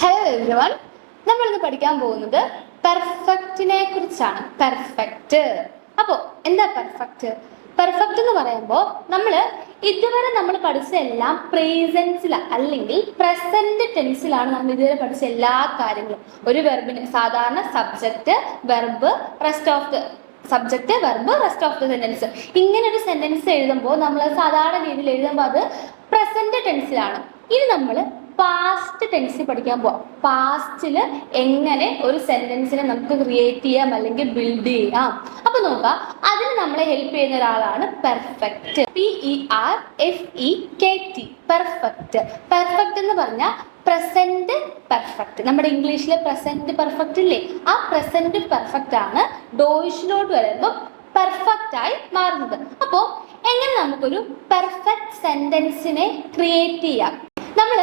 Hello everyone, നമ്മളിന്ന് പഠിക്കാൻ പോകുന്നത് പെർഫെക്റ്റിനെ കുറിച്ചാണ്. പെർഫെക്റ്റ്. അപ്പോൾ എന്താ പെർഫെക്റ്റ്? പെർഫെക്റ്റ് എന്ന് പറയുമ്പോൾ ഇതുവരെ നമ്മൾ പഠിച്ച എല്ലാം പ്രസൻസിൽ അല്ലെങ്കിൽ പ്രസന്റ് ടെൻസിലാണ് നമ്മൾ ഇതുവരെ പഠിച്ച എല്ലാ കാര്യങ്ങളും. ഒരു വെർബിന് സാധാരണ subject, verb, rest of the subject, verb, rest of the sentence, ഇങ്ങനെ ഒരു സെന്റൻസ് എഴുതുമ്പോൾ നമ്മൾ സാധാരണ രീതിയിൽ എഴുതുമ്പോൾ അത് പ്രസന്റ് ടെൻസിലാണ്. ഇനി നമ്മൾ പാസ്റ്റ് ടെൻസിൽ പഠിക്കാൻ പോവാം. പാസ്റ്റിൽ എങ്ങനെ ഒരു സെന്റൻസിനെ നമുക്ക് ക്രിയേറ്റ് ചെയ്യാം അല്ലെങ്കിൽ ബിൽഡ് ചെയ്യാം. അപ്പൊ നോക്കാം, അതിന് നമ്മളെ ഹെൽപ്പ് ചെയ്യുന്ന ഒരാളാണ് പെർഫെക്റ്റ്. PERFECT. പെർഫെക്റ്റ്. പെർഫെക്റ്റ് എന്ന് പറഞ്ഞാൽ പ്രസന്റ് പെർഫെക്റ്റ്. നമ്മുടെ ഇംഗ്ലീഷിലെ പ്രസന്റ് പെർഫെക്റ്റ് ഇല്ലേ, ആ പ്രസന്റ് പെർഫെക്റ്റ് ആണ് ഡോയിഷിലോട്ട് വരുമ്പോൾ പെർഫെക്റ്റ് ആയി മാറുന്നത്. അപ്പോൾ എങ്ങനെ നമുക്കൊരു പെർഫെക്റ്റ് സെന്റൻസിനെ ക്രിയേറ്റ് ചെയ്യാം? നമ്മൾ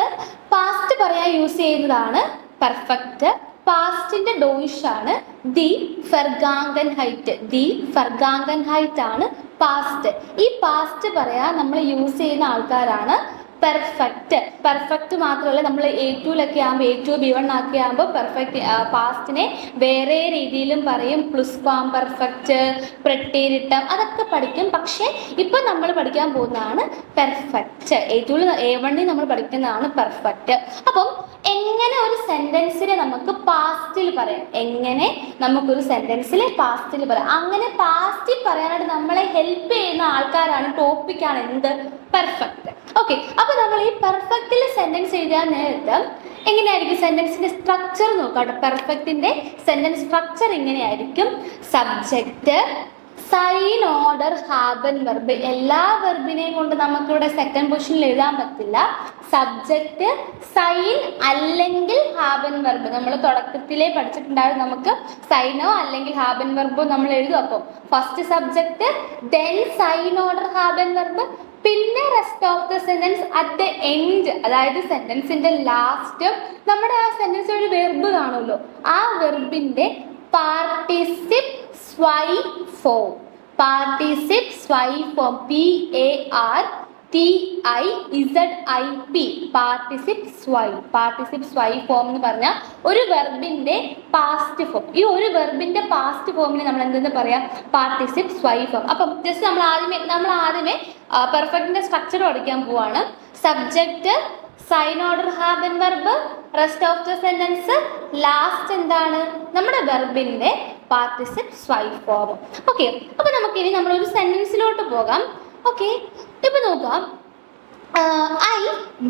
പാസ്റ്റ് പറയാൻ യൂസ് ചെയ്യുന്നതാണ് പെർഫെക്റ്റ്. പാസ്റ്റിന്റെ ഡോയിഷ് ആണ് ദി ഫെർഗാംഗൻഹൈറ്റ്. ദി ഫെർഗാംഗൻഹൈറ്റ് ആണ് പാസ്റ്റ്. ഈ പാസ്റ്റ് പറയാൻ നമ്മൾ യൂസ് ചെയ്യുന്ന ആൾക്കാരാണ് പെർഫെക്റ്റ്. പെർഫെക്റ്റ് മാത്രമല്ല, നമ്മൾ A2 ആകുമ്പോൾ A2 B1 ഒക്കെ ആകുമ്പോൾ പെർഫെക്റ്റ് പാസ്റ്റിനെ വേറെ രീതിയിലും പറയും. പ്ലസ് ഫോം പെർഫെക്റ്റ്, പ്രെട്ടേരിട്ടം, അതൊക്കെ പഠിക്കും. പക്ഷേ ഇപ്പം നമ്മൾ പഠിക്കാൻ പോകുന്നതാണ് പെർഫെക്റ്റ്. A2 A1 നമ്മൾ പഠിക്കുന്നതാണ് പെർഫെക്റ്റ്. അപ്പം എങ്ങനെ ഒരു സെന്റൻസിനെ നമുക്ക് പാസ്റ്റിൽ പറയാം? എങ്ങനെ നമുക്കൊരു സെന്റൻസിൽ പാസ്റ്റിൽ പറയാം? അങ്ങനെ പാസ്റ്റിൽ പറയാനായിട്ട് നമ്മളെ ഹെൽപ്പ് ചെയ്യുന്ന ആൾക്കാരാണ്, ടോപ്പിക്കാണ് എന്ത്? പെർഫെക്റ്റ്. ഓക്കെ, അപ്പൊ നമ്മൾ ഈ പെർഫെക്റ്റിൽ സെന്റൻസ് എഴുതാൻ നേരത്തെ എങ്ങനെയായിരിക്കും സെന്റൻസിന്റെ സ്ട്രക്ചർ നോക്കാം. പെർഫെക്റ്റിന്റെ സെന്റൻസ് സ്ട്രക്ചർ എങ്ങനെയായിരിക്കും? സബ്ജക്റ്റ്, സൈൻ, ഓർഡർ, ഹാബൻ, വെർബ്. എല്ലാ വെർബിനെയും കൊണ്ട് നമുക്കിവിടെ സെക്കൻഡ് പൊസിഷനിൽ എഴുതാൻ പറ്റില്ല. സബ്ജക്റ്റ്, സൈൻ അല്ലെങ്കിൽ ഹാബൻ വെർബ്. നമ്മൾ തുടക്കത്തിലേ പഠിച്ചിട്ടുണ്ടായിരുന്നു, നമുക്ക് സൈനോ അല്ലെങ്കിൽ ഹാബൻ വെർബോ നമ്മൾ എഴുതും. അപ്പോൾ ഫസ്റ്റ് സബ്ജക്റ്റ്, ദെൻ സൈൻ, ഓർഡർ, ഹാബൻ വെർബ്, പിന്നെ rest of the sentence at the end. അതായത് സെന്റൻസിന്റെ ലാസ്റ്റ് നമ്മുടെ ആ സെന്റൻസിൽ ഒരു വെർബ് കാണുമല്ലോ, ആ വെർബിന്റെ പാർട്ടിസിപ്പ് സ്വൈപ്പ് ഫോം. പാർട്ടിസിപ്പ് സ്വൈപ്പ് ഫോം. PARTIZIP. പാർട്ടിസിപ്പ് സ്വൈപ്പ്. പാർട്ടിസിപ്പ് സ്വൈപ്പ് ഫോം എന്ന് പറഞ്ഞാൽ ഒരു വെർബിന്റെ പാസ്റ്റ് ഫോം. ഈ ഒരു വെർബിന്റെ പാസ്റ്റ് ഫോമിന് നമ്മൾ എന്തെന്ന് പറയാം? പാർട്ടിസിപ്പ് സ്വൈപ്പ് ഫോം. അപ്പം ജസ്റ്റ് നമ്മൾ ആദ്യമേ പെർഫെക്റ്റിന്റെ സ്ട്രക്ചർ പഠിക്കാൻ പോവാണ്. സബ്ജക്റ്റ്, സൈൻ, ഓർഡർ, ഹാബൻ, verb, rest of the sentence, last എന്താണ്? നമ്മുടെ വെർബിന്റെ പാർട്ടിസിപ്പ് സ്വൈപ്പ് ഫോം. ഓക്കെ, അപ്പൊ നമുക്കിനി നമ്മളൊരു സെന്റൻസിലോട്ട് പോകാം. ഓക്കെ, ഇപ്പൊ നോക്കാം. I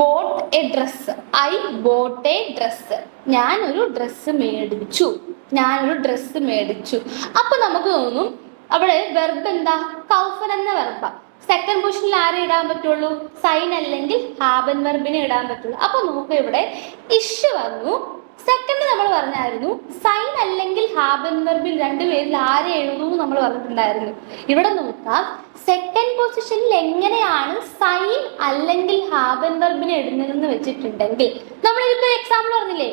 bought a dress. I bought a dress. ഞാനൊരു ഡ്രസ്സ് മേടിച്ചു. അപ്പൊ നമുക്ക് തോന്നും അവിടെ വെർബ് എന്താ? കൗഫൻ എന്ന വെർബ. സെക്കൻഡ് പൊസിഷനിൽ ആരെ ഇടാൻ പറ്റുള്ളൂ? സൈൻ അല്ലെങ്കിൽ ഹാബൻ വെർബിനെ ഇടാൻ പറ്റുള്ളൂ. അപ്പൊ നമുക്ക് ഇവിടെ ഇഷ് വന്നു. സെക്കൻഡ് നമ്മൾ പറഞ്ഞായിരുന്നു സൈൻ അല്ലെങ്കിൽ ഹാബൻ വെർബിൽ രണ്ടുപേരിൽ ആരെ എഴുതുന്നു നമ്മൾ പറഞ്ഞിട്ടുണ്ടായിരുന്നു. ഇവിടെ നോക്കാം, സെക്കൻഡ് പൊസിഷനിൽ എങ്ങനെയാണ് സൈൻ അല്ലെങ്കിൽ ഹാബൻ വെർബിനെ ഇടുന്നതെന്ന് വെച്ചിട്ടുണ്ടെങ്കിൽ നമ്മളിപ്പോ എക്സാമ്പിൾ പറഞ്ഞില്ലേ,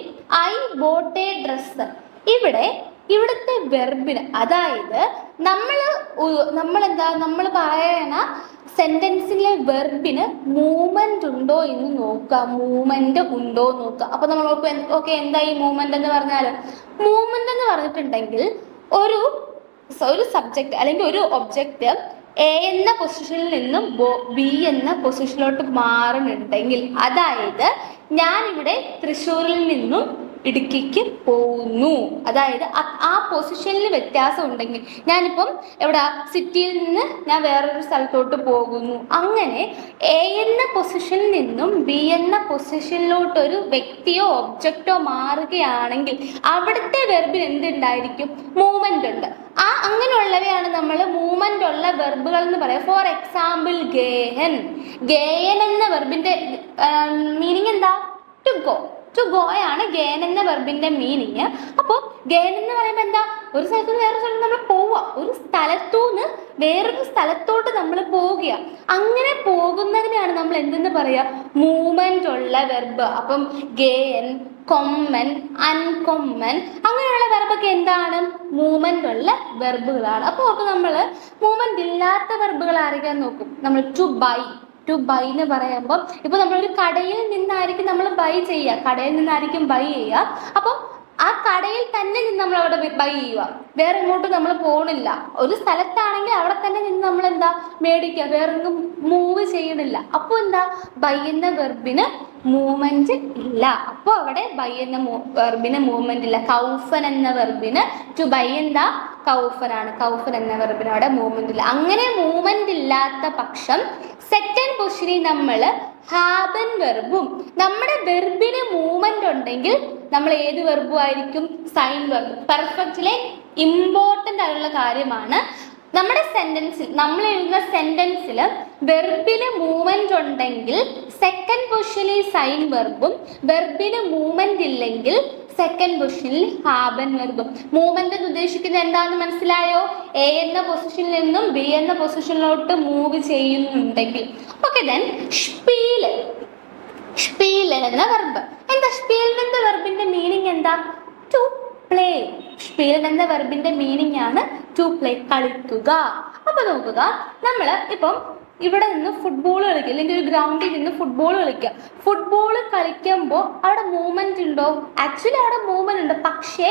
ഐ ബോട്ട് എ ഡ്രസ്. ഇവിടുത്തെ വെർബിന്, അതായത് നമ്മൾ പറയണ സെന്റൻസിലെ വെർബിന് മൂവ്മെന്റ് ഉണ്ടോ എന്ന് നോക്കാം. മൂവ്മെന്റ് ഉണ്ടോ നോക്കാം. അപ്പൊ നമ്മൾ ഓക്കെ, എന്താ ഈ മൂവ്മെന്റ് എന്ന് പറഞ്ഞാൽ? മൂവ്മെന്റ് എന്ന് പറഞ്ഞിട്ടുണ്ടെങ്കിൽ ഒരു സബ്ജക്റ്റ് അല്ലെങ്കിൽ ഒരു ഒബ്ജക്റ്റ് A എന്ന പൊസിഷനിൽ നിന്നും B എന്ന പൊസിഷനിലോട്ട് മാറുന്നുണ്ടെങ്കിൽ, അതായത് ഞാനിവിടെ തൃശ്ശൂരിൽ നിന്നും ഇടുക്കിക്ക് പോകുന്നു, അതായത് ആ പൊസിഷനിൽ വ്യത്യാസം ഉണ്ടെങ്കിൽ, ഞാനിപ്പം എവിടെ സിറ്റിയിൽ നിന്ന് ഞാൻ വേറൊരു സ്ഥലത്തോട്ട് പോകുന്നു, അങ്ങനെ A എന്ന പൊസിഷനിൽ നിന്നും B എന്ന പൊസിഷനിലോട്ടൊരു വ്യക്തിയോ ഒബ്ജക്റ്റോ മാറുകയാണെങ്കിൽ അവിടുത്തെ വെർബിന് എന്തുണ്ടായിരിക്കും? മൂവ്മെന്റ് ഉണ്ട്. അങ്ങനെയുള്ളവയാണ് നമ്മൾ മൂവ്മെന്റ് ഉള്ള വെർബുകൾ എന്ന് പറയാം. ഫോർ എക്സാമ്പിൾ, ഗേഹൻ. ഗേയൻ എന്ന വെർബിന്റെ മീനിങ് എന്താ? To go. ടു ഗോ ആണ് ഗേൻ എന്ന വെർബിന്റെ മീനിങ്. അപ്പോൾ ഗേൻ എന്ന് പറയുമ്പോൾ എന്താ? ഒരു സ്ഥലത്ത് നിന്ന് വേറൊരു സ്ഥലത്ത് നമ്മൾ പോവുക, ഒരു സ്ഥലത്തുനിന്ന് വേറൊരു സ്ഥലത്തോട്ട് നമ്മൾ പോവുക. അങ്ങനെ പോകുന്നതിനാണ് നമ്മൾ എന്തെന്ന് പറയാ? മൂവ്മെന്റ് ഉള്ള വെർബ്. അപ്പം ഗേൻ, കൊമ്മൻ, അൺകൊമ്മൻ, അങ്ങനെയുള്ള വെർബൊക്കെ എന്താണ്? മൂവ്മെന്റ് ഉള്ള വെർബുകളാണ്. അപ്പോൾ നമ്മൾ മൂവ്മെന്റ് ഇല്ലാത്ത വെർബുകൾ ആരെങ്കിലും നോക്കും. നമ്മൾ ടു ബൈ, ടു ബൈ എന്ന് പറയുമ്പോൾ ഇപ്പൊ നമ്മളൊരു കടയിൽ നിന്നായിരിക്കും നമ്മൾ ബൈ ചെയ്യുക, കടയിൽ നിന്നായിരിക്കും ബൈ ചെയ്യുക. അപ്പം ആ കടയിൽ തന്നെ നിന്ന് നമ്മൾ അവിടെ ബൈ ചെയ്യുക, വേറെ എങ്ങോട്ടും നമ്മൾ പോകണില്ല. ഒരു സ്ഥലത്താണെങ്കിൽ അവിടെ തന്നെ നിന്ന് നമ്മൾ എന്താ മേടിക്കുക, വേറെ ഒന്നും മൂവ് ചെയ്യണില്ല. അപ്പോൾ എന്താ, ബൈ എന്ന വെർബിന് മൂവ്മെന്റ് ഇല്ല. അപ്പോൾ അവിടെ ബൈ എന്ന വെർബിന് മൂവ്മെന്റ് ഇല്ല. കൗഫൻ എന്ന വെർബിന് ടു ബൈ എന്താ, കൗഫനാണ്. കൗഫൻ എന്ന വെർബിന് അവിടെ മൂവ്മെന്റ് ഇല്ല. അങ്ങനെ മൂവ്മെന്റ് ഇല്ലാത്ത പക്ഷം സെക്കൻഡ് പൊസിഷനിൽ നമ്മൾ ഹാബൻ വെർബും, നമ്മുടെ വെർബിന് മൂവ്മെന്റ് ഉണ്ടെങ്കിൽ നമ്മൾ ഏത് വെർബും ആയിരിക്കും, സൈൻ വെർബ്. പെർഫെക്റ്റിലെ ഇമ്പോർട്ടൻ്റ് ആയിട്ടുള്ള കാര്യമാണ്. നമ്മുടെ സെന്റൻസിൽ, നമ്മൾ എഴുതുന്ന സെന്റൻസിൽ വെർബിന് മൂവ്മെന്റ് ഉണ്ടെങ്കിൽ സെക്കൻഡ് പൊസിഷനിൽ സൈൻ വെർബും, വെർബിന് മൂവ്മെന്റ് ഇല്ലെങ്കിൽ സെക്കൻഡ് പൊസിഷനിൽ ഹാബൻ വെർബും. മൂവ്മെന്റ് എന്ന് ഉദ്ദേശിക്കുന്നത് എന്താണെന്ന് മനസ്സിലായോ? എ എന്ന പൊസിഷനിൽ നിന്നും ബി എന്ന പൊസിഷനിലോട്ട് മൂവ് ചെയ്യുന്നുണ്ടെങ്കിൽ. ഓക്കെ, ദെൻ സ്പീല്. സ്പീൽ എന്ന വെർബ് എന്താ? സ്പീൽ എന്ന വെർബിന്റെ മീനിങ് എന്താ? To play. സ്പീൽ എന്ന വെർബിന്റെ മീനിങ് ആണ് ടു പ്ലേ, കളിക്കുക. അപ്പൊ നോക്കുക, നമ്മള് ഇപ്പം ഇവിടെ നിന്ന് ഫുട്ബോൾ കളിക്കുക, അല്ലെങ്കിൽ ഒരു ഗ്രൗണ്ടിൽ നിന്ന് ഫുട്ബോൾ കളിക്കുക. ഫുട്ബോൾ കളിക്കുമ്പോൾ അവിടെ മൂവ്മെന്റ് ഉണ്ടോ? ആക്ച്വലി അവിടെ മൂവ്മെന്റ് ഉണ്ട്, പക്ഷേ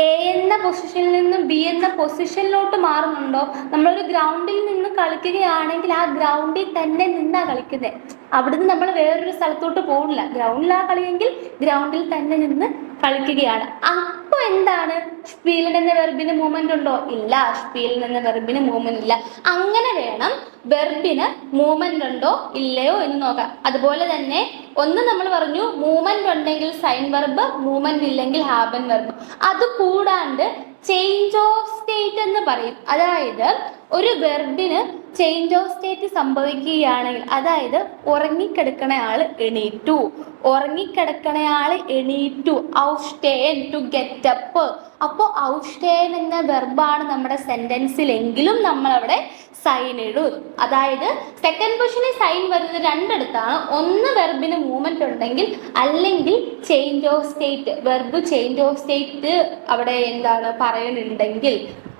എ എന്ന പൊസിഷനിൽ നിന്നും ബി എന്ന പൊസിഷനിലോട്ട് മാറുന്നുണ്ടോ? നമ്മളൊരു ഗ്രൗണ്ടിൽ നിന്ന് കളിക്കുകയാണെങ്കിൽ ആ ഗ്രൗണ്ടിൽ തന്നെ നിന്നാ കളിക്കുന്നത്, അവിടുന്ന് നമ്മൾ വേറൊരു സ്ഥലത്തോട്ട് പോകില്ല. ഗ്രൗണ്ടിലാ കളിയെങ്കിൽ ഗ്രൗണ്ടിൽ തന്നെ നിന്ന് കളിക്കുകയാണ്. അപ്പൊ എന്താണ്, സ്പീലൻ എന്ന വെർബിന് മൂവ്മെന്റ് ഉണ്ടോ? ഇല്ല, സ്പീലൻ എന്ന വെർബിന് മൂവ്മെന്റ് ഇല്ല. അങ്ങനെ വേണം വെർബിന് മൂവ്മെന്റ് ഉണ്ടോ ഇല്ലയോ എന്ന് നോക്കാം. അതുപോലെ തന്നെ ഒന്ന് നമ്മൾ പറഞ്ഞു, മൂവ്മെന്റ് ഉണ്ടെങ്കിൽ സൈൻ വെർബ്, മൂവ്മെന്റ് ഇല്ലെങ്കിൽ ഹാബൻ വെർബ്. അത് കൂടാണ്ട് ചേഞ്ച് ഓഫ് സ്റ്റേറ്റ് എന്ന് പറയും. അതായത് ഒരു വെർബിന് ചേഞ്ച് ഓഫ് സ്റ്റേറ്റ് സംഭവിക്കുകയാണെങ്കിൽ, അതായത് ഉറങ്ങിക്കിടക്കണ ആള് എണീറ്റു, ഉറങ്ങിക്കിടക്കണയാള് എണീറ്റു, ഔസ്റ്റേൻ ടു ഗെറ്റ് അപ്പ്. അപ്പോൾ ഔസ്റ്റേൻ എന്ന വെർബാണ് നമ്മുടെ സെന്റൻസിലെങ്കിലും നമ്മൾ അവിടെ സൈൻ ഇടും. അതായത് സെക്കൻഡ് പൊസിഷനിൽ സൈൻ വരുന്നത് രണ്ടിടത്താണ്. ഒന്ന് വെർബിന് മൂവ്മെന്റ് ഉണ്ടെങ്കിൽ, അല്ലെങ്കിൽ change of state, verb change of state അവിടെ എന്താണ് പറയുന്നുണ്ടെങ്കിൽ,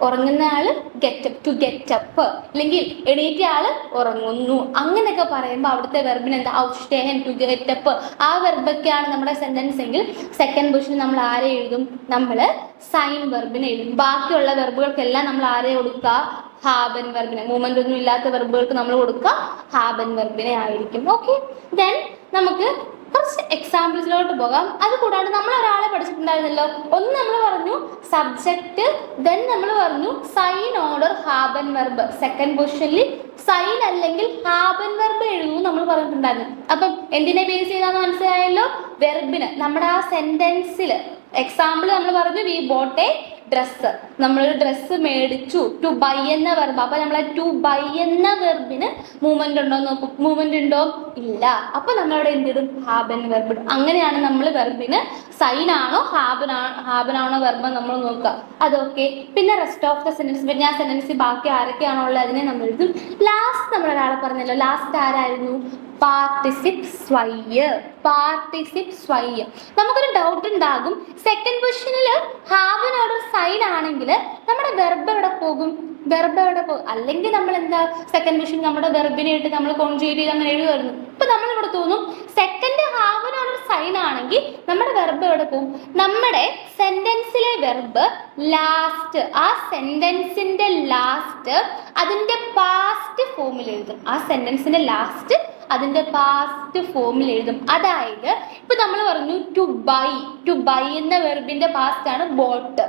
ഉറങ്ങുന്ന ആള് ഗെറ്റപ്പ് ടു ഗെറ്റപ്പ്, അല്ലെങ്കിൽ എണീറ്റ ആള് ഉറങ്ങുന്നു, അങ്ങനെയൊക്കെ പറയുമ്പോൾ അവിടുത്തെ വെർബിന് എന്താ, ഔസ്റ്റേൻ ടു ഗെറ്റപ്പ്. ആ വെർബൊക്കെയാണ് നമ്മുടെ സെന്റൻസ് എങ്കിൽ സെക്കൻഡ് പൊസിഷനിൽ നമ്മൾ ആരെ എഴുതും, നമ്മൾ സൈൻ വെർബിനെ എഴുതും. ബാക്കിയുള്ള വെർബുകൾക്കെല്ലാം നമ്മൾ ആരെ കൊടുക്കുക, ഹാബൻ വെർബിനെ. മൂവ്മെന്റ് ഒന്നും ഇല്ലാത്ത വെർബുകൾക്ക് നമ്മൾ കൊടുക്കുക ഹാബൻ വെർബിനെ ആയിരിക്കും. ഓക്കെ, ദെൻ നമുക്ക് കുറച്ച് എക്സാമ്പിൾസിലോട്ട് പോകാം. അത് കൂടാണ്ട് നമ്മൾ ഒരാളെ പഠിച്ചിട്ടുണ്ടായിരുന്നല്ലോ. ഒന്ന് നമ്മൾ പറഞ്ഞു സബ്ജക്റ്റ്, ദെൻ നമ്മൾ പറഞ്ഞു സൈൻ ഓർഡർ ഹാബൻ വെർബ്. സെക്കൻഡ് പൊസിഷനിൽ സൈൻ അല്ലെങ്കിൽ ഹാബൻ വെർബ് എഴുതും നമ്മൾ പറഞ്ഞിട്ടുണ്ടായിരുന്നു. അപ്പം എന്തിനെ ബേസ് ചെയ്താന്ന് മനസ്സിലായല്ലോ, വെർബിന്. നമ്മുടെ ആ സെന്റൻസിൽ എക്സാമ്പിൾ നമ്മൾ പറഞ്ഞു, വി ബോട്ട് എ ഡ്രസ്സ്, നമ്മളൊരു ഡ്രസ്സ് മേടിച്ചു, ടു ബൈ എന്ന വെർബ്. അപ്പൊ നമ്മളെ ടു ബൈ എന്ന വെർബിന് മൂവ്മെന്റ് ഉണ്ടോ നോക്കും, മൂവ്മെന്റ് ഉണ്ടോ ഇല്ല. അപ്പൊ നമ്മളവിടെ എന്തിടും, ഹാബൻ വെർബ് ഇടും. അങ്ങനെയാണ് നമ്മൾ വെർബിന് സൈൻ ആണോ ഹാബനാണോ വെർബ് നമ്മൾ നോക്കുക. അതൊക്കെ. പിന്നെ റെസ്റ്റ് ഓഫ് ദ സെന്റൻസ്, പിന്നെ ആ സെന്റൻസിൽ ബാക്കി ആരൊക്കെയാണോ ഉള്ളത് അതിനെ നമ്മൾ എഴുതും. ലാസ്റ്റ് നമ്മൾ ഒരാളെ പറഞ്ഞല്ലോ, ലാസ്റ്റ് ആരായിരുന്നു, പാർട്ടിസിപ്പ് സ്വയ്യ. പാർട്ടിസിപ്പ് സ്വയ്യ. നമുക്കൊരു ഡൗട്ട് ഉണ്ടാകും, സെക്കൻഡ് പൊസിഷനിൽ ഹാബൻ ഓർഡർ സൈൻ ആണെങ്കിൽ നമ്മുടെ വെർബ് എവിടെ പോകും, വെർബ് എവിടെ പോകും? അല്ലെങ്കിൽ നമ്മൾ എന്താ, സെക്കൻഡ് പൊസിഷൻ നമ്മുടെ വെർബിനെ ഇട്ട് നമ്മൾ കോൺജുഗേറ്റ് ചെയ്ത് അങ്ങനെ എഴുതുമായിരുന്നു. ഇപ്പൊ നമ്മളിവിടെ തോന്നും സെക്കൻഡ് ഹാബൻ ഓർഡർ സൈൻ ആണെങ്കിൽ നമ്മുടെ വെർബ് എവിടെ പോകും, നമ്മുടെ സെന്റൻസിലെ വെർബ് ലാസ്റ്റ്, ആ സെന്റൻസിന്റെ ലാസ്റ്റ് അതിന്റെ പാസ്റ്റ് ഫോമിൽ എഴുതും. ആ സെന്റൻസിന്റെ ലാസ്റ്റ് അതിന്റെ പാസ്റ്റ് ഫോമിൽ എഴുതും. അതായത് ഇപ്പൊ നമ്മൾ പറഞ്ഞു ടു ബൈ, ടു ബൈ എന്ന വെർബിന്റെ പാസ്റ്റ് ആണ് ബോട്ട്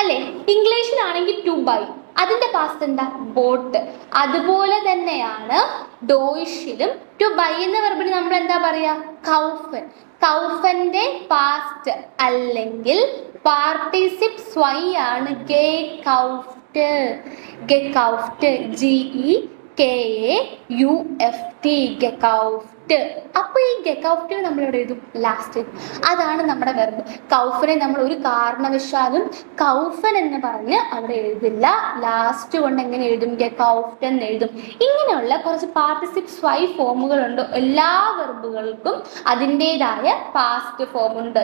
അല്ലെ. ഇംഗ്ലീഷിലാണെങ്കിൽ ടു ബൈ, അതിന്റെ പാസ്റ്റ് എന്താ, ബോട്ട്. അതുപോലെ തന്നെയാണ് ഡോയിഷിലും ടു ബൈ എന്ന വെർബിന് നമ്മൾ എന്താ പറയാ, കൗഫൻ. കൗഫന്റെ പാസ്റ്റ് അല്ലെങ്കിൽ പാർട്ടിസിപ്പ് സ്വൈ ആണ് ഗെ കൗഫ്റ്റ്. ഗെ കൗഫ്റ്റ്, GEKAUFT, ഗെക്കൗഫ്റ്റ്. അപ്പൊ ഈ ഗെക്കൗഫ്റ്റ് നമ്മൾ എവിടെ എഴുതും, ലാസ്റ്റ്. അതാണ് നമ്മുടെ വെർബ്. കൗഫനെ നമ്മൾ ഒരു കാരണവശാലും കൗഫൻ എന്ന് പറഞ്ഞ് അവിടെ എഴുതില്ല, ലാസ്റ്റ് കൊണ്ട് എങ്ങനെ എഴുതും, ഗെക്കൗഫ്റ്റ് എന്ന് എഴുതും. ഇങ്ങനെയുള്ള കുറച്ച് പാർട്ടിസിപ്പ് സ്വൈ ഫോമുകളുണ്ട്. എല്ലാ വെർബുകൾക്കും അതിൻ്റെതായ പാസ്റ്റ് ഫോം ഉണ്ട്.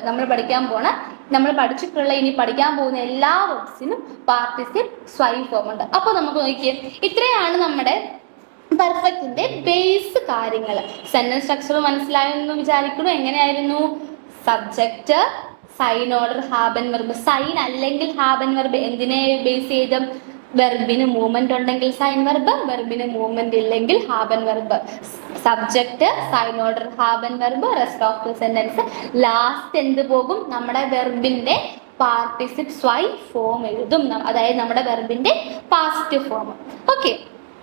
നമ്മൾ പഠിച്ചിട്ടുള്ള ഇനി പഠിക്കാൻ പോകുന്ന എല്ലാ വെർബ്സിനും പാർട്ടിസിപ്പ് സ്വൈ ഫോം ഉണ്ട്. അപ്പൊ നമുക്ക് നോക്കിയേ, ഇത്രയാണ് നമ്മുടെ പെർഫെക്റ്റിന്റെ ബേസ് കാര്യങ്ങൾ. സെന്റൻസ് സ്ട്രക്ചർ മനസ്സിലായെന്ന് വിചാരിക്കുന്നു. എങ്ങനെയായിരുന്നു? സബ്ജക്റ്റ്, സൈൻ ഓർഡർ, ഹാബൻ വെർബ്. സൈൻ അല്ലെങ്കിൽ ഹാബൻ വെർബ് എന്തിനെ ബേസ് ചെയ്ത്? വെർബിന് മൂവ്മെന്റ് ഉണ്ടെങ്കിൽ സൈൻ വെർബ്, വെർബിന് മൂവ്മെന്റ് ഇല്ലെങ്കിൽ ഹാബൻ വെർബ്. സബ്ജക്റ്റ്, സൈൻ ഓർഡർ, ഹാബൻ verb, rest of the sentence. Last എന്ത് പോകും? നമ്മുടെ വെർബിന്റെ പാർട്ടിസിപ്പ് സ്വൈ ഫോം എഴുതും, അതായത് നമ്മുടെ വെർബിന്റെ പാസ്റ്റ് ഫോം. ഓക്കെ,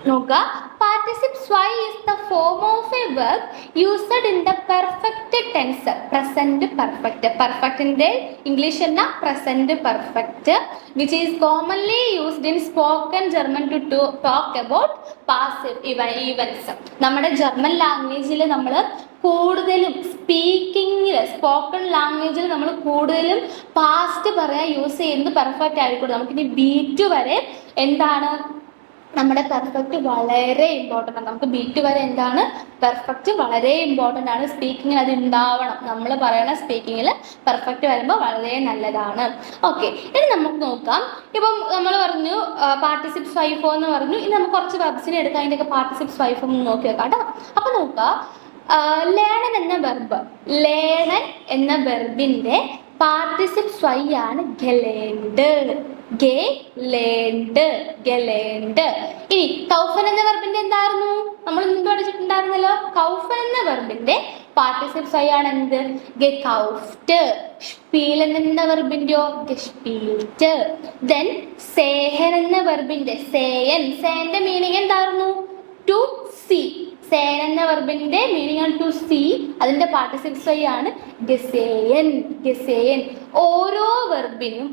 നോക്കുക. പാർട്ടിസിപ്പ് സ്വൈ is the form of a verb used in the perfect tense. Present perfect. Perfectന്റെ ഇംഗ്ലീഷ് എന്നാ? present perfect, which is commonly used in spoken German to talk about past events. നമ്മുടെ German ലാംഗ്വേജിൽ നമ്മൾ കൂടുതലും സ്പീക്കിങ്ങിൽ, spoken ലാംഗ്വേജിൽ നമ്മൾ കൂടുതലും പാസ്റ്റ് പറയാൻ യൂസ് ചെയ്യുന്നത് പെർഫെക്റ്റ് ആയിരിക്കും. നമുക്കിനി B2 വരെ എന്താണ്? നമ്മുടെ പെർഫെക്റ്റ് വളരെ ഇമ്പോർട്ടൻ്റ് ആണ്. നമുക്ക് B2 വരെ എന്താണ്? പെർഫെക്റ്റ് വളരെ ഇമ്പോർട്ടൻ്റ് ആണ്. സ്പീക്കിങ്ങിൽ അത് ഉണ്ടാവണം. നമ്മൾ പറയണ സ്പീക്കിങ്ങിൽ പെർഫെക്റ്റ് വരുമ്പോൾ വളരെ നല്ലതാണ്. ഓക്കെ, ഇനി നമുക്ക് നോക്കാം. ഇപ്പം നമ്മൾ പറഞ്ഞു പാർട്ടിസിപ്പ് സ്വൈ ഫോം എന്ന് പറഞ്ഞു. ഇനി നമുക്ക് കുറച്ച് വെർബ്സിനെ എടുക്കാം, അതിൻ്റെയൊക്കെ പാർട്ടിസിപ്പ് സ്വൈ ഫോം നോക്കി വെക്കാം കേട്ടോ. അപ്പം നോക്കുക, ലേണൻ എന്ന വെർബ്, ലേണൻ എന്ന വെർബിന്റെ പാർട്ടിസിപ്പ് സ്വൈ ആണ് ഗലേൻഡ്. ഗലേൻഡ്. ഇനി കൗഫൻ എന്ന വെർബിന്റെ എന്തായിരുന്നു? നമ്മൾ മുമ്പ് പഠിച്ചിട്ടുണ്ടായിരുന്നല്ലോ. കൗഫൻ എന്ന വെർബിന്റെ പാർട്ടിസിപ്പ് സ്വൈ ആണ് എന്ത്? ഗെകൗഫ്റ്റ്. സ്പീലൻ എന്ന വെർബിന്റെയോ? ഗെസ്പീൽറ്റ്. ദെൻ സേഹൻ എന്ന വെർബിന്റെ, സേന്റെ മീനിങ് എന്തായിരുന്നു? To see. സേൻ എന്ന വെർബിന്റെ മീനിങ് ആണ് ടു സീ. അതിന്റെ പാർട്ടിസിപ്പ് സ്വൈ ആണ് ഗസേയൻ. ഓരോ വെർബിനും,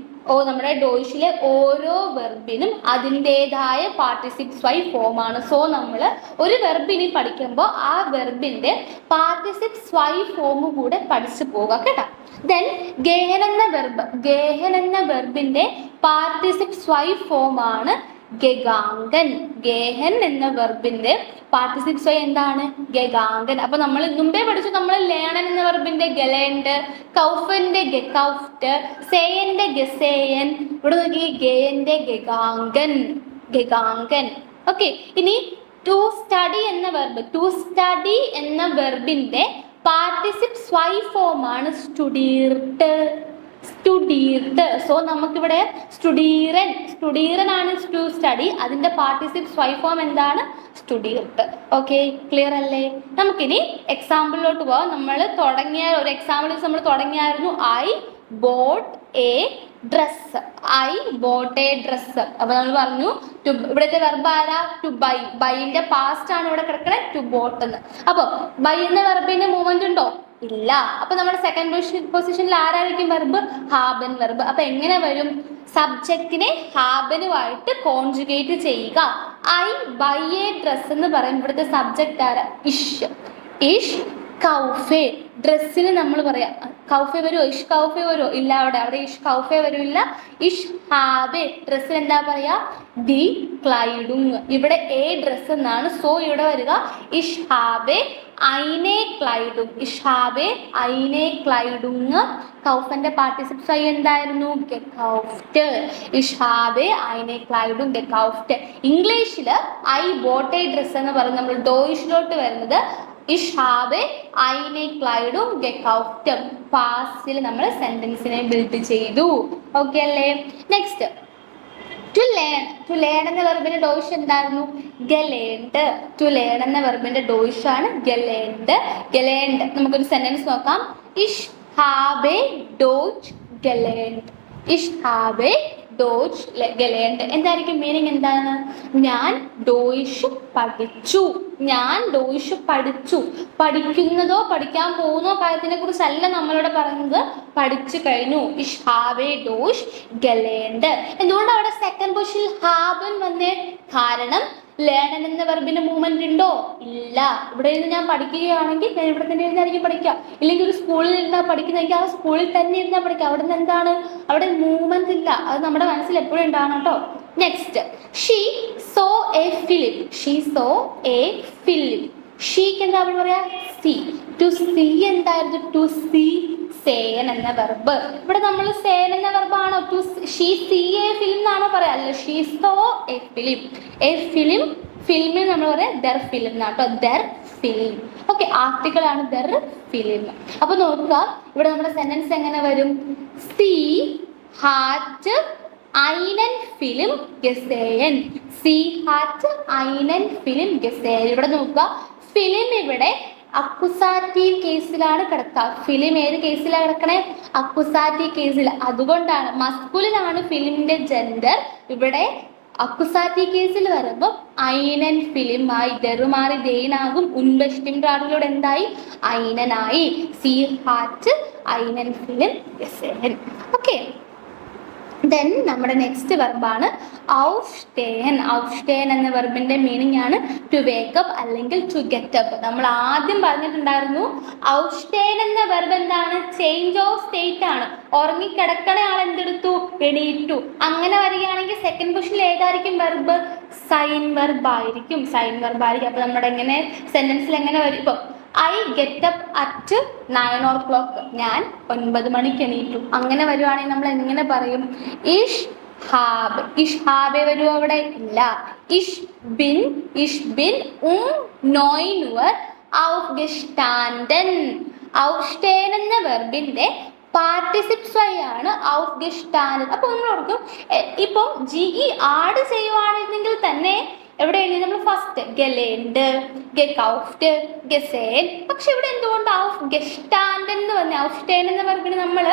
നമ്മുടെ ഡോയിഷിലെ ഓരോ വെർബിനും അതിൻ്റെതായ പാർട്ടിസിപ്പ് സ്വൈ ഫോം ആണ്. സോ നമ്മൾ ഒരു വെർബിനെ പഠിക്കുമ്പോൾ ആ വെർബിന്റെ പാർട്ടിസിപ്പ് സ്വൈ ഫോം കൂടെ പഠിച്ചു പോകുക കേട്ടോ. ദെൻ ഗേഹൻ എന്ന വെർബിന്റെ പാർട്ടിസിപ്പ് സ്വൈ ഫോം ആണ് ഗഗാങ്കൻ. ഗേഹൻ എന്ന വെർബിന്റെ പാർട്ടിസിപ്പ് സ്വൈ എന്താണ്? ഗഗാങ്കൻ. അപ്പൊ നമ്മൾ മുമ്പേ പഠിച്ചു. നമ്മൾ ലേണൻ എന്ന വെർബിന്റെ ഗലേൻഡ്, കൗഫന്റെ ഗെകൗഫ്റ്റ്, സേയന്റെ ഗസേയൻ. ഇവിടെ നോക്കി, ഗേയന്റെ ഗഗാങ്കൻ. ഓക്കെ, ഇനി ടു സ്റ്റഡി എന്ന വെർബിന്റെ പാർട്ടിസിപ്പ് സ്വൈ ഫോം ആണ് സ്റ്റുഡീർട്ട്. സോ നമുക്കിവിടെ സ്റ്റുഡീറൻ ആണ് ടു സ്റ്റഡി. അതിന്റെ പാർട്ടിസിപ്പ് സ്വൈ ഫോം എന്താണ്? സ്റ്റുഡീർട്ട്. ഓക്കെ, ക്ലിയർ അല്ലേ? നമുക്കിനി എക്സാമ്പിളിലോട്ട് പോവാം. നമ്മൾ തുടങ്ങിയ ഒരു എക്സാമ്പിൾ നമ്മൾ തുടങ്ങിയായിരുന്നു. I bought a dress. അപ്പൊ നമ്മൾ പറഞ്ഞു ഇവിടുത്തെ വെർബ് ആരാ? To by. ബൈന്റെ പാസ്റ്റ് ആണ് ഇവിടെ കിടക്കണേ, ടു ബോട്ട് എന്ന്. അപ്പൊ ബൈ എന്ന വെർബിന്റെ മൂവ്മെന്റ് ഉണ്ടോ? ഇല്ല. അപ്പൊ നമ്മുടെ സെക്കൻഡ് പൊസിഷനിൽ ആരായിരിക്കും വെർബ്? ഹാബൻ വെർബ്. അപ്പൊ എങ്ങനെ വരും? സബ്ജക്റ്റിനെ ഹാബനുമായിട്ട് കോൺജുഗേറ്റ് ചെയ്യുക. ഐ ബൈ എ ഡ്രസ് എന്ന് പറയും. ഇവിടുത്തെ സബ്ജക്റ്റ് ആരാ? ഇഷ് കൗഫെ. ഡ്രസ്സിന് നമ്മൾ പറയാം കൗഫെ വരുമോ? ഇഷ് കൗഫെ വരുമോ? ഇല്ല. അവിടെ ഇഷ് കൗഫെ വരില്ല. ഇഷ് ഹാബെ. ഡ്രസ്സിന് എന്താ പറയാ? ദി ക്ലൈഡുങ്. ഇവിടെ എ ഡ്രസ് എന്നാണ്. സോ ഇവിടെ വരിക ഇഷ് ഹാബെ ഐനെ ക്ലൈഡുങ്. കൗഫന്റെ പാർട്ടിസിപ്പ് സ്വൈ എന്തായിരുന്നു? ഗെകൗഫ്റ്റ്. ഇഷ് ഹാബെ ഐനെ ക്ലൈഡുങ് ഗെകൗഫ്റ്റ്. ഇംഗ്ലീഷില് ഐ ബോട്ട് എ ഡ്രസ് എന്ന് പറയുന്നത് നമ്മൾ ഡോയിഷിലോട്ട് വരുന്നത് ഇഷ് ഹാബെ ഐനെ ക്ലൈഡും ഗെകൗഫ്റ്റ്. പാസ്റ്റിൽ നമ്മൾ സെന്റൻസിനെ ബിൽഡ് ചെയ്തു. ഓക്കെ അല്ലേ? നെക്സ്റ്റ് ടു ലേൺ എന്ന വെർബിന്റെ ഡോയിഷ് എന്തായിരുന്നു? ഗലേൻഡ്. ടു ലേൺ എന്ന വെർബിന്റെ ഡോയിഷ് ആണ് ഗലേൻഡ്. നമുക്കൊരു സെന്റൻസ് നോക്കാം. ഇഷ് ഹാബെ ഡോച്ച് ഗലേൻഡ്. ഇഷ് ഹാബെ ഡോച്ച് ഗലേൻഡ്. എന്തായിരിക്കും മീനിങ്? എന്താണ്? ഞാൻ ഡോയിഷ് പഠിച്ചു. പഠിക്കുന്നതോ പഠിക്കാൻ പോകുന്നോ കാര്യത്തിനെ കുറിച്ചല്ല നമ്മളിവിടെ പറയുന്നത്. പഠിച്ചു കഴിഞ്ഞു. ഇഷ് ഹാബെ ഡോഷ് ഗലേൻഡ്. എന്തുകൊണ്ട് അവിടെ സെക്കൻഡ് പൊസിഷനിൽ ഹാബൻ വന്നേ? കാരണം ലേണൻ എന്ന വെർബിന്റെ മൂവ്മെന്റ് ഉണ്ടോ? ഇല്ല. ഇവിടെ ഇരുന്ന് ഞാൻ പഠിക്കുകയാണെങ്കിൽ ഞാൻ ഇവിടെ തന്നെ ഇരുന്നായിരിക്കും പഠിക്കുക. ഇല്ലെങ്കിൽ ഒരു സ്കൂളിൽ ഇരുന്നാ പഠിക്കുന്നെങ്കിൽ ആ സ്കൂളിൽ തന്നെ ഇരുന്നാ പഠിക്കുക. അവിടെ നിന്ന് എന്താണ്? അവിടെ മൂവ്മെന്റ് ഇല്ല. അത് നമ്മുടെ മനസ്സിൽ എപ്പോഴും ഉണ്ടാവണം കേട്ടോ. Next, she saw a film. ഷീക്ക് എന്താ പറയാ? സി. ടു സീ എന്തായിരുന്നു? ടു സീ സേൻ എന്ന വെർബ്. ഇവിടെ നമ്മൾ സേൻ എന്ന വെർബാണോ? To she see a film എന്നാണോ പറയാ? അല്ല, ഷീ സോ എ ഫിലിം. ഫിലിമിന് നമ്മൾ പറയാം ദർ ഫിലിം എന്നാട്ടോ, ദർ ഫിലിം. ഓക്കെ, ആർട്ടിക്കിൾ ആണ് ദർ ഫിലിം. അപ്പൊ നോക്കുക, ഇവിടെ നമ്മുടെ സെന്റൻസ് എങ്ങനെ വരും? സി ഹാറ്റ് einen Film gesehen. Sie hat einen Film gesehen. ഇവിടെ നോക്കുക, ഫിലിം ഇവിടെ അക്യുസാറ്റീവ് കേസിലാണ് കിടക്കുക. ഫിലിം ഏത് കേസിലാണ് കിടക്കണേ? അക്യുസാറ്റീവ് കേസിൽ. അതുകൊണ്ടാണ് മസ്കുലിനാണ് ഫിലിമിന്റെ ജെൻഡർ. ഇവിടെ അക്യുസാറ്റീവ് കേസിൽ വരുമ്പോൾ ഐനൻ ഫിലിം ആയി, ദറുമാറി ദൈനാകും, ഉൻബെസ്റ്റിംഗ് ആറിലൂടെ എന്തായി? ഐനനായി. സി ഹാറ്റ് ഐനൻ ഫിലിം ഗെസേൻ. ഓക്കെ, ദെൻ നമ്മുടെ നെക്സ്റ്റ് വെർബാണ് ഔഫ്സ്റ്റേൻ. ഔഫ്സ്റ്റേൻ എന്ന വെർബിന്റെ മീനിങ് ആണ് ടു വേക്കപ്പ് അല്ലെങ്കിൽ ടു ഗെറ്റ് അപ്പ്. നമ്മൾ ആദ്യം പറഞ്ഞിട്ടുണ്ടായിരുന്നു ഔഫ്സ്റ്റേൻ എന്ന വെർബ് എന്താണ്? ചേഞ്ച് ഓഫ് സ്റ്റേറ്റ് ആണ്. ഉറങ്ങിക്കിടക്കണ ആൾ എന്തെടുത്തു? എണീറ്റു. അങ്ങനെ വരികയാണെങ്കിൽ സെക്കൻഡ് പൊസിഷനിൽ ഏതായിരിക്കും വെർബ്? സൈൻ വെർബ് ആയിരിക്കും. സൈൻ വെർബ് ആയിരിക്കും. അപ്പൊ നമ്മുടെ എങ്ങനെ സെന്റൻസിൽ എങ്ങനെ വരും? ഇപ്പൊ I get up at 9 o'clock. ഞാൻ 9 മണിക്ക് എണീറ്റു. അങ്ങനെ വരുവാണെങ്കിൽ നമ്മൾ എങ്ങനെ പറയും? ഇഷ് ഹാബ്. ഇഷ് ഹാബെ വരുമോ അവിടെ? ഇല്ല. ഇഷ് ബിൻ 9 Uhr aufgestanden. ഔഫ്സ്റ്റേൻ എന്ന വെർബിന്റെ പാർട്ടിസിപ്സ് ആണ് aufgestanden. അപ്പൊ നമ്മൾ ഓർക്കും, ഇപ്പം GE ആഡ് ചെയ്യുവാണെങ്കിൽ തന്നെ എവിടെ എഴുതി? നമ്മൾ ഫസ്റ്റ് ഗെലേൻഡ്, ഗെക്കൗഫ്റ്റ്, ഗെസേൻ. പക്ഷെ ഇവിടെ എന്തുകൊണ്ട് aufgestanden എന്ന് വന്നേ? ഔഫ്സ്റ്റേൻ എന്ന വെർബിന് നമ്മൾ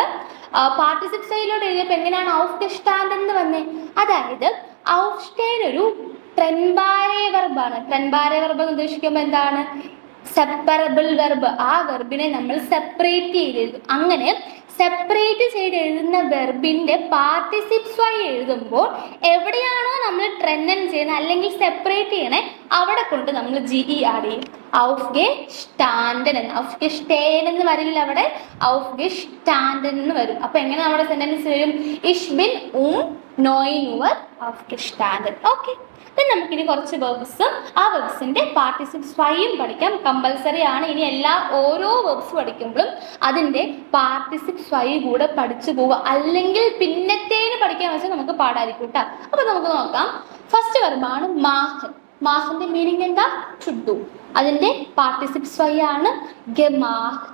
പാർട്ടിസിപ്സിലോട്ട് എഴുതിയപ്പോൾ എങ്ങനെയാണ് aufgestanden എന്ന് വന്നേ? അതായത് ഔഫ്സ്റ്റേൻ ഒരു ട്രെൻബാരെ വെർബാണ്. ട്രെൻബാരെ വെർബ് എന്ന് ഉദ്ദേശിക്കുമ്പോൾ എന്താണ്? Separable verb. ആ വെർബിനെ നമ്മൾ സെപ്പറേറ്റ് ചെയ്ത് എഴുതും. അങ്ങനെ സെപ്പറേറ്റ് ചെയ്ത് എഴുതുന്ന വെർബിന്റെ പാർട്ടിസിപ്സ് ആയി എഴുതുമ്പോൾ എവിടെയാണോ നമ്മൾ ട്രെൻഡൻ ചെയ്യുന്നത് അല്ലെങ്കിൽ സെപ്പറേറ്റ് ചെയ്യണേ അവിടെ കൊണ്ട് നമ്മൾ GE ആഡ് ചെയ്യും. aufgestanden. aufgestehen എന്ന് വരില്ല, അവിടെ aufgestanden എന്ന് വരും. അപ്പൊ എങ്ങനെ നമ്മുടെ സെന്റൻസ് വരും? ich bin 9 Uhr aufgestanden. Okay, നമുക്കിനി കുറച്ച് വെർബ്സും ആ വെർബ്സിന്റെ പാർട്ടിസിപ്സ് വൈയും പഠിക്കാം. കമ്പൽസറി ആണ്. ഇനി ഓരോ വെർബ്സ് പഠിക്കുമ്പോഴും അതിന്റെ പാർട്ടിസിപ്സ് വൈ കൂടെ പഠിച്ചു പോവുക, അല്ലെങ്കിൽ പിന്നത്തേന് പഠിക്കാൻ വെച്ചാൽ നമുക്ക് പാടായിരിക്കും കേട്ടോ. അപ്പൊ നമുക്ക് നോക്കാം. ഫസ്റ്റ് വെർബാണ് മാഹൻ. മാഹന്റെ മീനിങ് എന്താ? To do. അതിന്റെ പാർട്ടിസിപ്സ് വൈ ആണ് ഗമാഹ്റ്റ്.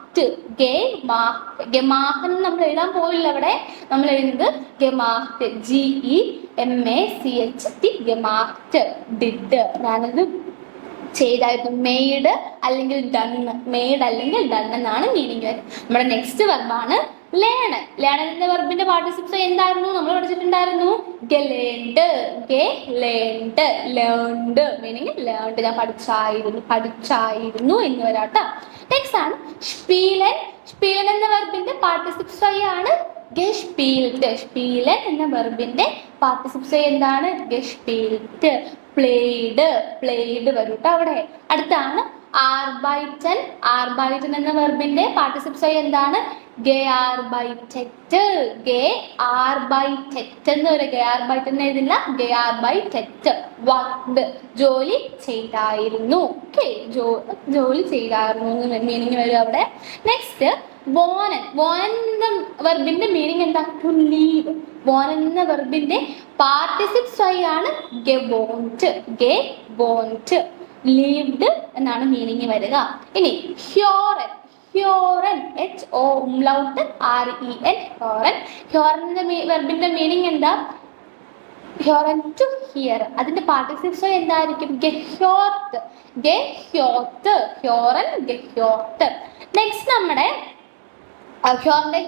ഗമാഹൻ നമ്മൾ എഴുതാൻ പോയില്ല, അവിടെ നമ്മൾ എഴുതുന്നത് ഗമാഹ്റ്റ്. GEMACHT ഗമാഹ്റ്റ്. ഡിഡ്, ഞാനത് ചെയ്തായിരുന്നു. മെയ്ഡ് അല്ലെങ്കിൽ ഡൺ. മെയ്ഡ് അല്ലെങ്കിൽ ഡൺ എന്നാണ് മീനിങ് വരുന്നത്. നമ്മുടെ നെക്സ്റ്റ് വെർബാണ് ലേൺ. ലേൺ എന്ന വെർബിന്റെ പാർട്ടിസിപ്സ് എന്തായിരുന്നു? നമ്മൾ പഠിച്ചിട്ടുണ്ടായിരുന്നു ഗലേൻഡ്. ഗലേൻഡ്, ലേൺഡ് മീനിങ് ലേൺഡ്. ഞാൻ പഠിച്ചായിരുന്നു എന്ന് വരാട്ടോ. നെക്സ്റ്റ് ആണ് സ്പീലൻ. സ്പീലൻ എന്ന വെർബിന്റെ പാർട്ടിസിപ്സ് ആണ് ഗെസ്പീൽഡ്. സ്പീലൻ എന്ന വെർബിന്റെ പാർട്ടിസിപ്സ് എന്താണ്? ഗെസ്പീൽഡ്. പ്ലേഡ്. പ്ലേഡ് വരൂട്ടോ അവിടെ. അടുത്താണ് ആർബൈറ്റൻ. ആർബൈറ്റൻ എന്ന വെർബിന്റെ പാർട്ടിസിപ്സ് എന്താണ്? ഗെയാർബൈറ്ററ്റ്. ഗെയാർബൈറ്ററ്റ് എന്ന് പറയും. ഗെയാർബൈറ്റൻ എഴുതില്ല, ഗെയാർബൈറ്ററ്റ്. വർക്ക്ഡ്, ജോലി ചെയ്തായിരുന്നു. ഓക്കെ, ജോലി ചെയ്തായിരുന്നു മീനിങ് വരും അവിടെ. നെക്സ്റ്റ് വോനൻ. വോനൻ എന്ന വെർബിന്റെ മീനിങ് എന്താ? To live. വോനൻ എന്ന വെർബിന്റെ പാർട്ടിസിപ്സ് ആണ് ഗെവോണ്ട്. ഗെവോണ്ട്. ലീവ്ഡ് എന്നാണ് മീനിങ് വരിക. ഇനി ഹ്യോറൻ. ഹ്യോറൻ, HOREN. ഹ്യോറൻ. ഹ്യോറൻ എന്ന വെർബിന്റെ മീനിങ് എന്താ? ഹ്യോറൻ, ടു ഹിയർ. അതിന്റെ പാർട്ടിസിപ്സ് എന്തായിരിക്കും? ഗെഹ്യോർട്ട്. ഗെഹ്യോർട്ട്. ഹ്യോറൻ, ഗെഹ്യോർട്ട്. നെക്സ്റ്റ് നമ്മുടെ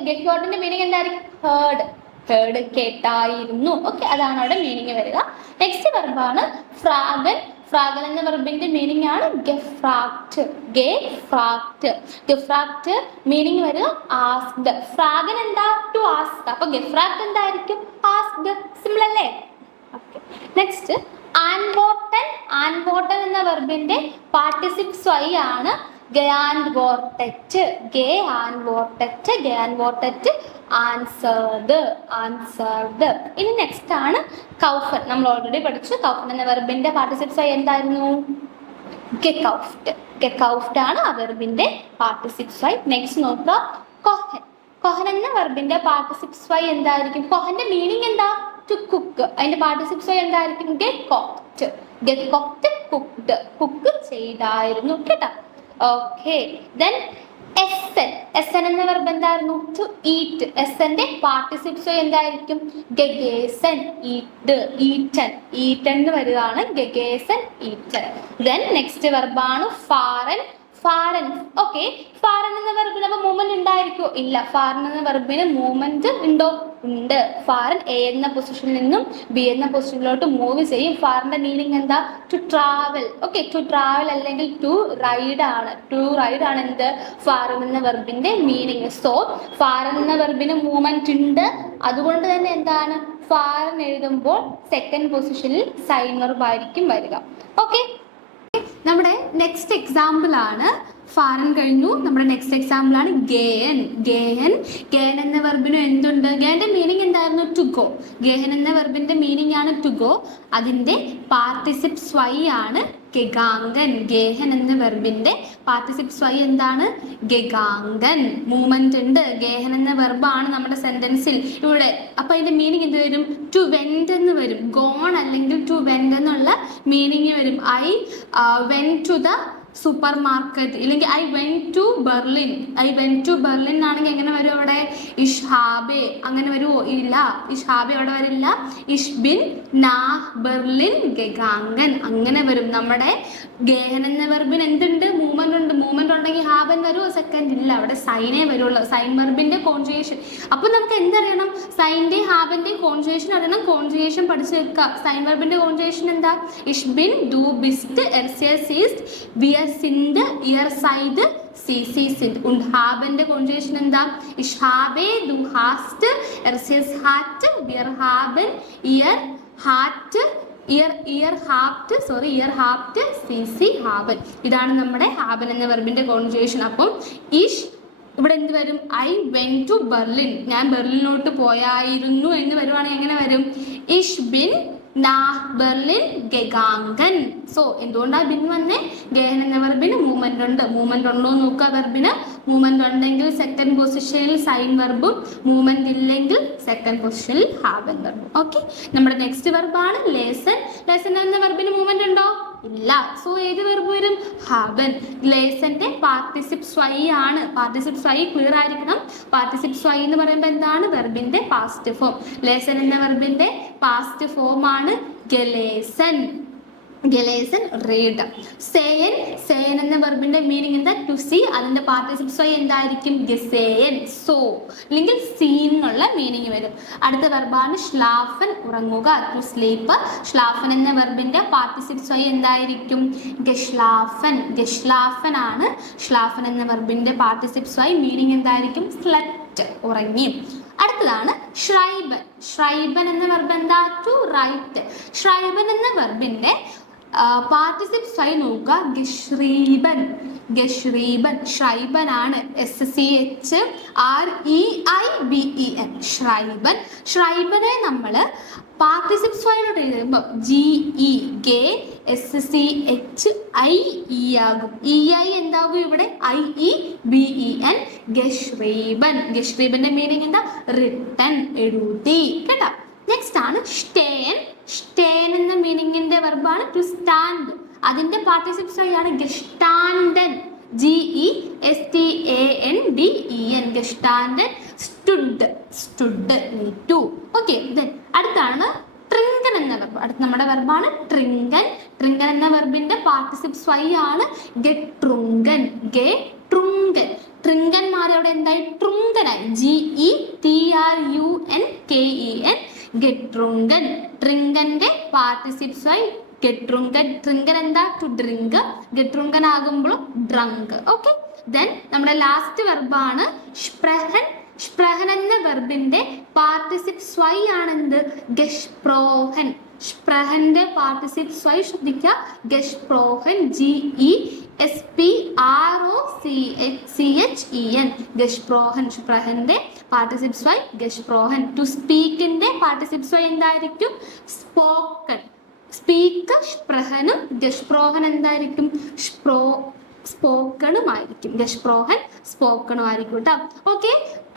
ഗെഹ്യോർട്ടിന്റെ മീനിങ് എന്തായിരിക്കും? ഹേർഡ്. ഹേർഡ്, കേട്ടായിരുന്നു. ഓക്കെ, അതാണ് അവിടെ മീനിങ് വരിക. നെക്സ്റ്റ് വെർബാണ് ഫ്രാഗൻ. ഫ്രാഗൻ എന്ന വെർബിന്റെ മീനിങ് ആണ് ഗെഫ്രാക്ട്. ഗെഫ്രാക്ട്. ഗെഫ്രാക്ട് മീനിങ് വരിക ആസ്ക്ഡ്. ഫ്രാഗൻ എന്താ? To ask. അപ്പൊ ഗെഫ്രാക്ട് എന്തായിരിക്കും? ആസ്ക്ഡ്. സിമ്പിൾ അല്ലേ? ഓക്കെ, നെക്സ്റ്റ് ആൻവോട്ടൻ. ആൻവോട്ടൻ എന്ന വെർബിന്റെ പാർട്ടിസിപ്സ് ആണ് ഗയാൻവോർട്ടറ്റ്. ഗയാൻവോർട്ടറ്റ്. ഗയാൻവോർട്ടറ്റ്. ആൻസർഡ്. ആൻസർഡ്. ഇനി നെക്സ്റ്റ് ആണ് കൗഫൻ. നമ്മൾ ഓൾറെഡി പഠിച്ചു. കൗഫൻ എന്ന വെർബിന്റെ പാർട്ടിസിപ്സ് എന്തായിരുന്നു? ഗെക്കൗഫ്റ്റ്. ഗെക്കൗഫ്റ്റ് ആണ് ആ വെർബിന്റെ പാർട്ടിസിപ്സ്. നെക്സ്റ്റ് നോക്കുക, കൊഹൻ. കൊഹൻ എന്ന വെർബിന്റെ പാർട്ടിസിപ്സ് എന്തായിരിക്കും? കൊഹന്റെ മീനിങ് എന്താ? To cook. അതിന്റെ പാർട്ടിസിപ്സ് എന്തായിരിക്കും? ഗെറ്റ് കോക്ട്. get cooked, cooked, കുക്ക് ചെയ്തായിരുന്നു കേട്ടോ. ഓക്കെ, ദെൻ എസ്എൻ എന്ന വെർബ് എന്തായിരുന്നു? To eat. എസ്എന്റെ പാർട്ടിസിപ്സ് എന്തായിരിക്കും? ഗഗേസൻ, ഈറ്റ്, ഈറ്റൻ, ഈറ്റൻ എന്ന് വരുന്നതാണ് ഗഗേസൻ, ഈറ്റൻ. ദെൻ നെക്സ്റ്റ് വെർബാണ് ഫാരൻ. ഫാരൻ, ഓക്കെ, ഫാരൻ എന്ന വെർബിന് അപ്പൊ മൂവ്മെന്റ് ഉണ്ടായിരിക്കോ? ഇല്ല. ഫാരൻ എന്ന വെർബിന് മൂവ്മെന്റ് ഉണ്ടോ? ഉണ്ട്. ഫാരൻ എ എന്ന പൊസിഷനിൽ നിന്നും ബി എന്ന പൊസിഷനിലോട്ട് മൂവ് ചെയ്യും. ഫാറിന്റെ മീനിങ് എന്താ? To travel. Okay, to travel അല്ലെങ്കിൽ ടു റൈഡ് ആണ്. ടു റൈഡ് ആണ് എന്ത്? ഫാരൻ എന്ന വെർബിന്റെ മീനിങ്. സോ ഫാരൻ എന്ന വെർബിന് മൂവ്മെന്റ് ഉണ്ട്. അതുകൊണ്ട് തന്നെ എന്താണ്? ഫാരൻ എഴുതുമ്പോൾ സെക്കൻഡ് പൊസിഷനിൽ സൈൻ വെർബ് ആയിരിക്കും വരിക. ഓക്കെ, നമ്മുടെ നെക്സ്റ്റ് എക്സാമ്പിൾ ആണ് ഫാരൻ കഴിഞ്ഞു. നമ്മുടെ നെക്സ്റ്റ് എക്സാമ്പിൾ ആണ് ഗേഹൻ. ഗേഹൻ, ഗേഹൻ എന്ന വെർബിന് എന്തുണ്ട്? ഗേഹന്റെ മീനിങ് എന്തായിരുന്നു? To go. ഗേഹൻ എന്ന വെർബിന്റെ മീനിങ് ആണ് ടു ഗോ. അതിന്റെ പാർട്ടിസിപ്സ് വൈ ആണ് ഗഗാങ്കൻ. ഗേഹൻ എന്ന വെർബിന്റെ പാർട്ടിസിപ്സ് വൈ എന്താണ്? ഗഗാങ്കൻ. മൂവ്മെന്റ് ഉണ്ട്. ഗേഹൻ എന്ന വെർബാണ് നമ്മുടെ സെന്റൻസിൽ ഇവിടെ. അപ്പൊ അതിന്റെ മീനിങ് എന്ത് വരും? ടു വെന്റ് എന്ന് വരും. ഗോൺ അല്ലെങ്കിൽ ടു വെന്റ് എന്നുള്ള മീനിങ് വരും. I went to the supermarket, ഇല്ലെങ്കിൽ I went to Berlin. I went to Berlin ആണെങ്കിൽ എങ്ങനെ വരും അവിടെ? ഇഷ്ഹാബെ അങ്ങനെ വരുമോ? ഇല്ല, ഇഷ്ഹാബെ അവിടെ വരില്ല. ഇഷ് ബിൻ നാഹ് ബെർലിൻ ഗഗാങ്കൻ അങ്ങനെ വരും. നമ്മുടെ ഗേഹൻ എന്ന വെർബിന് എന്തുണ്ട്? മൂവ്മെന്റ് ഉണ്ട്. മൂവ്മെന്റ് ഉണ്ടെങ്കിൽ ഹാബൻ വരുമോ? സെക്കൻഡ് ഇല്ല, അവിടെ സൈനേ വരുള്ളൂ. സൈൻ വെർബിന്റെ കോൺജുഗേഷൻ. അപ്പൊ നമുക്ക് എന്തറിയണം? സൈൻ്റെ ഹാബന്റെ കോൺജുഗേഷൻ അറിയണം. കോൺജുഗേഷൻ പഠിച്ചു വെക്കുക. സൈൻ വെർബിന്റെ കോൺജുഗേഷൻ എന്താ? ഇഷ് ബിൻ, ഡു ബിസ്റ്റ്, എർസിയസ് ഈസ്റ്റ്, വിയർ സിൻഡ്, ഇയർ സൈഡ്, സി സിൻഡ്. und ഹാബന്റെ കോൺജുഗേഷൻ എന്താ? ഇഷ് ഹാബെ, ഡു ഹാസ്റ്റ്, എർസിയസ് ഹാറ്റ്, വിയർ ഹാബൻ, ഇയർ ഹാറ്റ്, ഇയർ ഹാപ്റ്റ്, സി ഹാബൻ. ഇതാണ് നമ്മുടെ ഹാബൻ എന്ന വെർബിന്റെ കോൺജുഗേഷൻ. അപ്പം ഇഷ് ഇവിടെ എന്ത് വരും? ഐ വെൻ ടു ബെർലിൻ, ഞാൻ ബെർലിനോട്ട് പോയായിരുന്നു എന്ന് വരുവാണെങ്കിൽ എങ്ങനെ വരും? ഇഷ് ബിൻ നാഹ് ബെർലിൻ ഗഗാങ്കൻ. സോ എന്തുകൊണ്ടാണ് ബിൻ വന്നേ? ഗേഹൻ എന്ന വെർബിന് മൂവ്മെന്റ് ഉണ്ട്. മൂവ്മെന്റ് ഉണ്ടോ നോക്കുക. വെർബിന് മൂവ്മെന്റ് ഉണ്ടെങ്കിൽ സെക്കൻഡ് പൊസിഷനിൽ സൈൻ വെർബും, മൂവ്മെന്റ് ഇല്ലെങ്കിൽ സെക്കൻഡ് പൊസിഷനിൽ ഹാബൻ വെർബും. ഓക്കെ, നമ്മുടെ നെക്സ്റ്റ് വെർബാണ് ലേസൺ. ലേസൺ എന്ന വെർബിന് മൂവ്മെന്റ് ഉണ്ടോ? ഇല്ല. സോ ഏത് വെർബ് വരും? ഹാബൻ. ലേസന്റെ പാർട്ടിസിപ്സ് വൈ ആണ്. പാർട്ടിസിപ്സ് വൈ ക്ലിയർ ആയിരിക്കണം. പാർട്ടിസിപ്സ് വൈ എന്ന് പറയുമ്പോൾ എന്താണ്? വെർബിന്റെ പാസ്റ്റ് ഫോം. ലേസൺ എന്ന വെർബിന്റെ പാസ്റ്റ് ഫോം ആണ് ഗലേസൻ. ഗലേസൻ, റീഡ്. സേയൻ, സേയൻ എന്ന വെർബിന്റെ മീനിങ് എന്താ? To see. അതിന്റെ പാർട്ടിസിപ്സ് വൈ എന്തായിരിക്കും? ഗസേയൻ, സോ അല്ലെങ്കിൽ സീൻ എന്നുള്ള മീനിങ് വരും. അടുത്ത വെർബാണ് ഷ്ലാഫൻ, ഉറങ്ങുക, ടു സ്ലീപ്പ്. ഷ്ലാഫൻ എന്ന വെർബിന്റെ പാർട്ടിസിപ്സ് വൈ എന്തായിരിക്കും? ഗഷ്ലാഫൻ. ഗഷ്ലാഫൻ ആണ് ഷ്ലാഫൻ എന്ന വെർബിന്റെ പാർട്ടിസിപ്സ് വൈ. മീനിങ് എന്തായിരിക്കും? സ്ലെപ്റ്റ്, ഉറങ്ങി. അടുത്തതാണ് ഷ്രൈബൻ. ഷ്രൈബൻ എന്ന വെർബ് എന്താ? To right. ഷ്രൈബൻ എന്ന വെർബിന്റെ പാർട്ടിസിപ്സ് ആയി നോക്കുക. ഗഷ്രീബൻ. ഗഷ്രീബൻ, ഷ്രൈബൻ ആണ്. SCHREIBEN, ഷ്രൈബൻ. ഷ്രൈബനെ നമ്മൾ പാർട്ടിസിപ്സ് ആയിട്ട് എഴുതുമ്പോൾ GE, GSCHIE ആകും. EI എന്താകും ഇവിടെ? IEBEN, ഗഷ്രീബൻ. ഗഷ്രീബന്റെ മീനിങ് എന്താ? റിട്ടൺ, എഴുതി. കേട്ടോ. നെക്സ്റ്റ് ആണ് സ്റ്റേൻ. സ്റ്റേൻ എന്ന മീനിങ്ങിന്റെ വെർബാണ് ടു സ്റ്റാൻഡ്. അതിന്റെ പാർട്ടിസിപ്സ് ആണ് ഗഷ്ടാൻഡൻ. GESTANDEN, ഗഷ്ടാൻഡൻ. സ്റ്റുഡ്, സ്റ്റുഡ്, നീറ്റു. ഓക്കെ, അടുത്താണ് ട്രിങ്കൻ എന്ന വെർബ്. അടുത്ത നമ്മുടെ വെർബാണ് ട്രിങ്കൻ. ട്രിങ്കൻ എന്ന വെർബിന്റെ പാർട്ടിസിപ്സ് വൈ ആണ് ഗെട്രുങ്കൻ. ഗെട്രുങ്കൻ. ട്രിങ്കൻ മാറി അവിടെ എന്തായി? ട്രുങ്കനായി. GETRUNKEN, ഗെട്രുങ്കൻ. ട്രിങ്കന്റെ പാർട്ടിസിപ്സ് ആയി ഗെട്രുങ്കൻ. ട്രിങ്കൻ എന്താ? To drink. ഗെട്രുങ്കൻ ആകുമ്പോൾ ഡ്രങ്ക്. ഓക്കെ, ദെൻ നമ്മുടെ ലാസ്റ്റ് വെർബാണ് സ്പ്രഹൻ. സ്പ്രഹൻ എന്ന വെർബിന്റെ പാർട്ടിസിപ്സ് വൈ ആണെന്ത്? ഗഷ്പ്രോഹൻ. സ്പ്രഹന്റെ പാർട്ടിസിപ്സ് വൈ ശ്രദ്ധിക്കുക. ഗഷ്പ്രോഹൻ. GESPROCHEN, ഗഷ്പ്രോഹൻ. സ്പ്രഹന്റെ പാർട്ടിസിപ്സ് വൈ ഗഷ്പ്രോഹൻ. ടു സ്പീക്കിന്റെ പാർട്ടിസിപ്സ് വൈ എന്തായിരിക്കും? സ്പോക്കൺ. സ്പീക്ക് സ്പ്രഹനും ഗഷ്പ്രോഹൻ എന്തായിരിക്കും? സ്പോക്കണും ആയിരിക്കും. ഗെസ്പ്രോഹൻ സ്പോക്കണും ആയിരിക്കും കേട്ടോ. ഓക്കെ,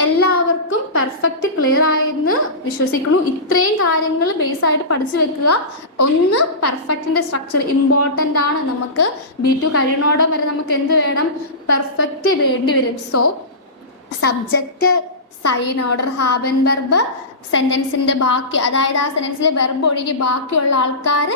എല്ലാവർക്കും പെർഫെക്റ്റ് ക്ലിയർ ആയെന്ന് വിശ്വസിക്കുന്നു. ഇത്രയും കാര്യങ്ങൾ ബേസ് ആയിട്ട് പഠിച്ചു വെക്കുക. ഒന്ന്, പെർഫെക്റ്റിന്റെ സ്ട്രക്ചർ ഇമ്പോർട്ടൻ്റ് ആണ്. നമുക്ക് B2 കഴിയണോടെ വരെ നമുക്ക് എന്ത് വേണം? പെർഫെക്റ്റ് വേണ്ടി വരും. സോ സബ്ജക്റ്റ്, സൈൻ, ഓർഡർ, ഹാബൻ വെർബ്, സെന്റൻസിന്റെ ബാക്കി, അതായത് ആ സെന്റൻസിലെ വെർബ് ഒഴികെ ബാക്കിയുള്ള ആൾക്കാർ,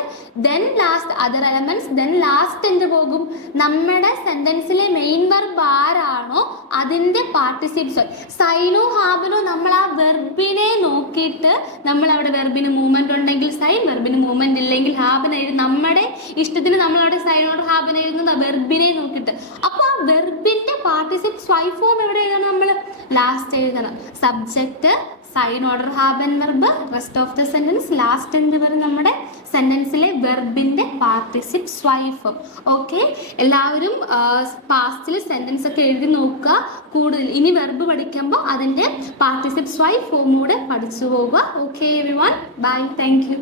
then last other elements, then last എന്ത് പോകും? നമ്മുടെ സെന്റൻസിലെ മെയിൻ വെർബ് ആരാണോ അതിന്റെ പാർട്ടിസിപ്സ്. സൈനോ ഹാബനോ നമ്മൾ ആ വെർബിനെ നോക്കിയിട്ട്, നമ്മൾ അവിടെ വെർബിന് മൂവ്മെന്റ് ഉണ്ടെങ്കിൽ സൈൻ, വെർബിന് മൂവ്മെന്റ് ഇല്ലെങ്കിൽ ഹാബൻ എഴുതി, നമ്മുടെ ഇഷ്ടത്തിന് നമ്മളവിടെ സൈനോട് ഹാബൻ എഴുതുന്ന വെർബിനെ നോക്കിയിട്ട്. അപ്പൊ ആ വെർബിന്റെ പാർട്ടിസിപ്പ് സ്വൈ ഫോം എവിടെ എഴുതണം? നമ്മൾ ലാസ്റ്റ് എഴുതണം. സബ്ജക്റ്റ്, സൈൻ, ഓർഡർ, ഹാബൻ verb, rest of the sentence, last എന്ത് വരും? നമ്മുടെ സെന്റൻസിലെ വെർബിന്റെ പാർട്ടിസിപ്പ് സ്വൈ ഫോം. ഓക്കെ, എല്ലാവരും പാസ്റ്റിൽ സെന്റൻസ് ഒക്കെ എഴുതി നോക്കുക. കൂടുതൽ ഇനി വെർബ് പഠിക്കുമ്പോൾ അതിന്റെ പാർട്ടിസിപ്പ് സ്വൈ ഫോം കൂടെ പഠിച്ചു പോവുക. Okay everyone, bye, thank U.